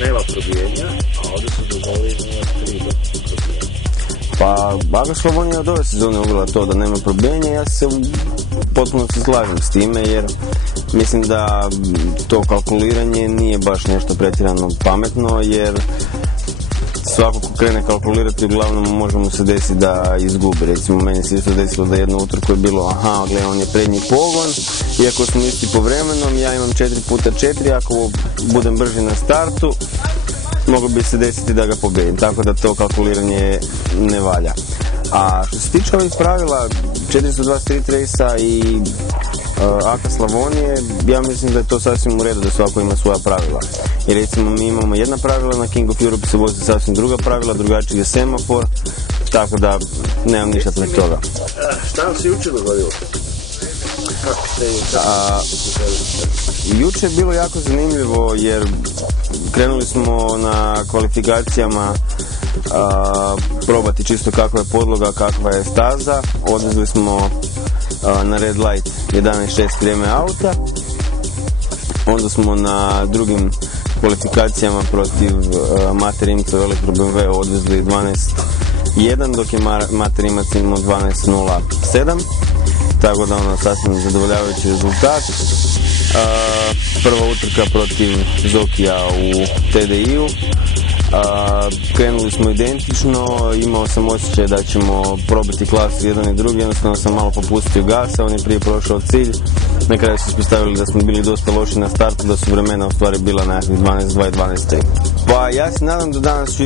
nema probijenja, a ovdje su dozvolili 0,3 do probijenja. Pa, Aka Slavonija od ove sezone uvela to da nema probijenja, ja se potpuno se slažem s time, jer mislim da to kalkuliranje nije baš nešto pretjerano pametno, jer svako ko krene kalkulirati uglavnom možemo se desiti da izgubi. Recimo meni se isto desilo da jednu utrku je bilo gle, on je prednji pogon, iako smo isti po vremenom, ja imam 4x4, ako budem brži na startu moglo bi se desiti da ga pobijedim, tako da to kalkuliranje ne valja. A što se tiče ovih pravila 423 Racea i Aka Slavonije, ja mislim da je to sasvim u redu da svako ima svoja pravila. I recimo mi imamo jedna pravila, na King of Europe se vozi sasvim druga pravila, drugačiji je semafor, tako da nemam ništa protiv toga. Šta vam se jučer dogodilo? Jučer je bilo jako zanimljivo jer krenuli smo na kvalifikacijama probati čisto kakva je podloga, kakva je staza. Odvezli smo na red light 11.6 vrijeme auta. Onda smo na drugim kvalifikacijama protiv Mate Rimca u Elektro BMW odvezli 12.1, dok je Mate Rimac imao 12.07. Tako da sasvim zadovoljavajući rezultat. Prva utrka protiv Zokija u TDI-u. Krenuli smo identično, imao sam osjećaj da ćemo probiti klasu jedan i drugi, jednostavno sam malo popustio gasa, on je prije prošao cilj. Na kraju su ispostavili da smo bili dosta loši na startu, da su vremena u stvari bila nekakvih 12.2 i 12.3. Pa ja se nadam da danas ću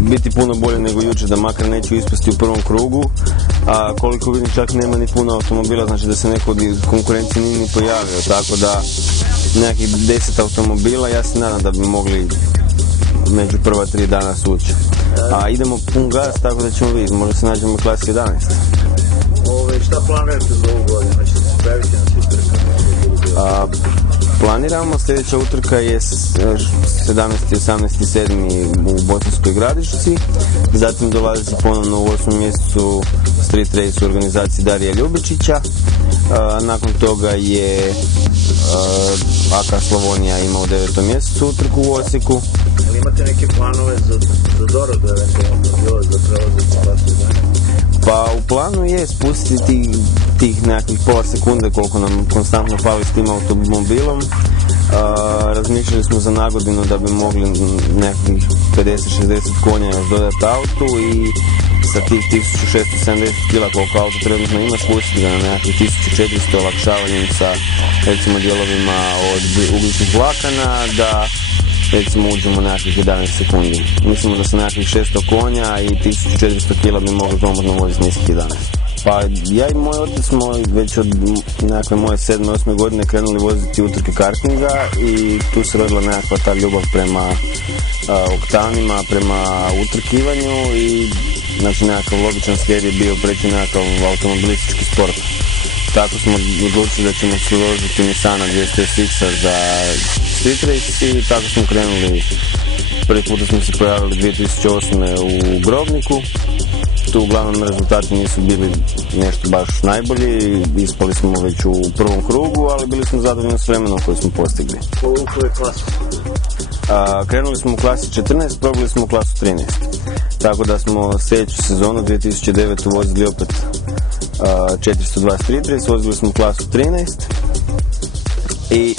biti puno bolje nego jučer, da makar neću ispasti u prvom krugu, a koliko vidim čak nema ni puno automobila, znači da se neko od konkurencije nije ni pojavio, tako da nekakvih 10 automobila, ja se nadam da bi mogli među prva 3 dana ući. A idemo pun gas, tako da ćemo vidjeti, možda se nađemo u klasi 11. Šta planirate za ovu godinu? Znači se spraviti na svi utrka? Planiramo, sljedeća utrka je 17. i 18.7. u Bosanskoj Gradišci, zatim dolazi ponovno u 8. mjesecu Street Race u organizaciji Darija Ljubičića, nakon toga je Aka Slavonija ima u 9. mjesecu utrku u Osijeku. Ali imate neke planove za doradu eventualno za prelazak u klasu 11? Pa u planu je spustiti tih nekakvih pola sekunde koliko nam konstantno fali s tim automobilom. Razmišljali smo za nagodinu da bi mogli nekakvih 50-60 konja još dodati autu i sa tih 1670 kg koliko auto trenutno ima spustiti ga na nekakvih 1400 olakšavanjem sa recimo dijelovima od ugljičnih vlakana, da recimo uđemo nekakvih 11 sekundi. Mislimo da sa nekakvih 600 konja i 1400 kg bi mogli komodno voziti niskih 11. Pa ja i moj otac smo već od nekakve moje 7-8 godine krenuli voziti utrke kartinga i tu se rodila nekakva ta ljubav prema oktanima, prema utrkivanju i znači nekakav logičan slijed je bio preći nekakav automobilistički sport. Tako smo odlučili da ćemo se voziti Nissana 200SX-a za Street Race i tako smo krenuli. Prvi puta smo se pojavili 2008. u Grobniku. Tu uglavnom rezultati nisu bili nešto baš najbolji, ispali smo već u prvom krugu, ali bili smo zadovoljni s vremenom koje smo postigli. U kojoj klasi? Krenuli smo u klasi 14, probali smo u klasu 13. Tako da smo sljedeću sezonu 2009. vozili opet 420 Street Race, vozili smo u klasu 13 i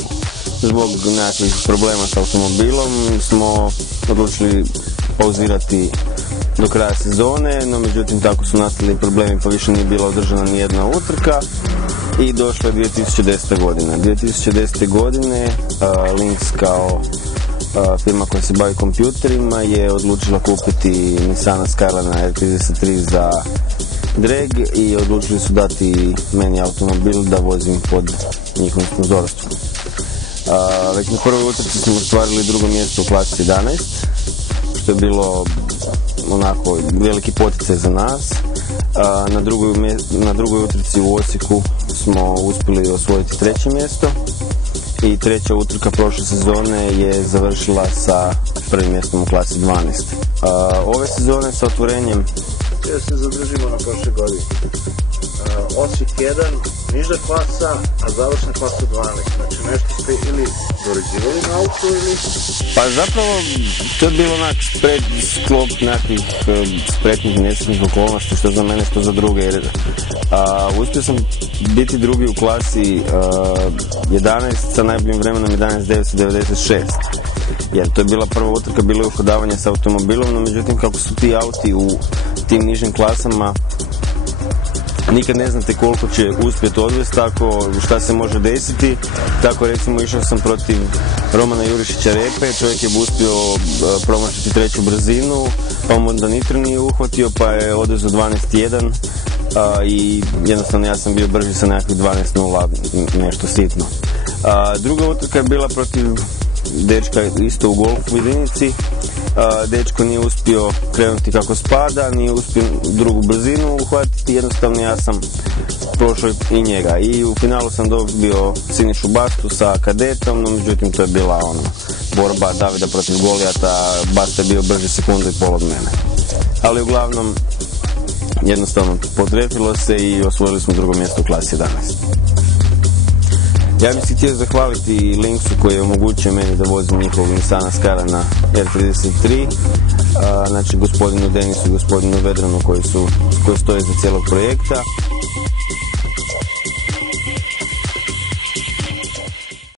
zbog nekakvih problema s automobilom smo odlučili pauzirati do kraja sezone, no međutim tako su nastali problemi pa više nije bila održana ni jedna utrka i došla je 2010. godina. 2010. godine Lynx kao firma koja se bavi kompjuterima je odlučila kupiti Nissana Skylina R33 za drag i odlučili su dati meni automobil da vozim pod njihovim sponzorstvom. Već na prvoj utrci smo ostvarili drugo mjesto u klasi 11, što je bilo onako veliki poticaj za nas. Na drugoj utrci u Osijeku smo uspjeli osvojiti treće mjesto i treća utrka prošle sezone je završila sa prvim mjestom u klasi 12. Ove sezone sa otvorenjem... Ja se zadržimo na prošle godine. Osijek 1, niža klasa, a završna klasa 12. Znači nešto ste ili dorađivali na auto ili... Pa zapravo to je bilo onak sklop nekakvih spretnih nesretnih okolnosti, što za mene, što za druge. Jer uspio sam biti drugi u klasi 11 sa najboljim vremenom 11.996. Jer to je bila prva utrka, bilo je uhodavanje sa automobilom, no međutim kako su ti auti u tim nižim klasama, nikad ne znate koliko će uspjeti odvesti, tako šta se može desiti. Tako recimo išao sam protiv Romana Jurišića Repe, čovjek je uspio promašiti treću brzinu, pa on onda nitro nije uhvatio, pa je odvezao 12.1 i jednostavno ja sam bio brži sa nekakvih 12.0, nešto sitno. Druga utrka je bila protiv dečka isto u golf jedinici. Dečko nije uspio krenuti kako spada, nije uspio drugu brzinu uhvatiti, jednostavno ja sam prošao i njega. I u finalu sam dobio Sinišu Bastu sa kadetom, no međutim to je bila borba Davida protiv Golijata, Basta je bio brži sekundu i pol od mene. Ali uglavnom jednostavno potrefilo se i osvojili smo drugo mjesto u klasi 11. Ja bih se htio zahvaliti Linksu koji je omogućio meni da vozim njihovog Nissana Scara na R33, znači gospodinu Denisu i gospodinu Vedranu koji stoje za cijelog projekta.